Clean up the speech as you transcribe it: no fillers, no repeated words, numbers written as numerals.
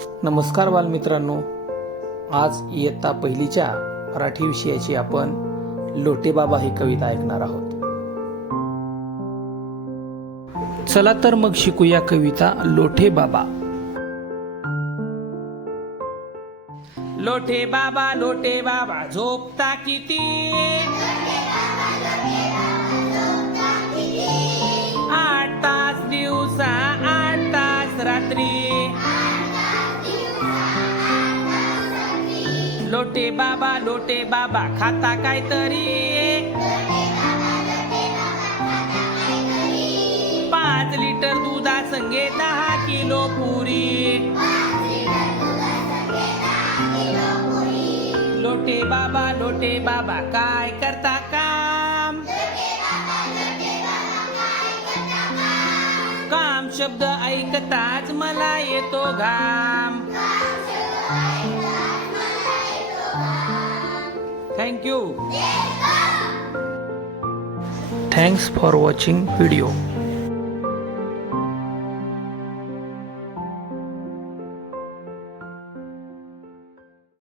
नमस्कार बालमित्रांनो, आज इयत्ता पहिलीच्या मराठी विषयाची आपण लोटेबाबा ही कविता ऐकणार आहोत. चला तर मग शिकूया कविता लोटेबाबा. लोटे बाबा झोपता किती, 8 तास दिवसा 8 तास रात्री. लोटे बाबा खाता काहीतरी, 5 लिटर दुधा संगे 10 किलो पुरी. लोटे बाबा काय करता काम, काम शब्द ऐकताच मला येतो घाम. Thank you. Thanks for watching video.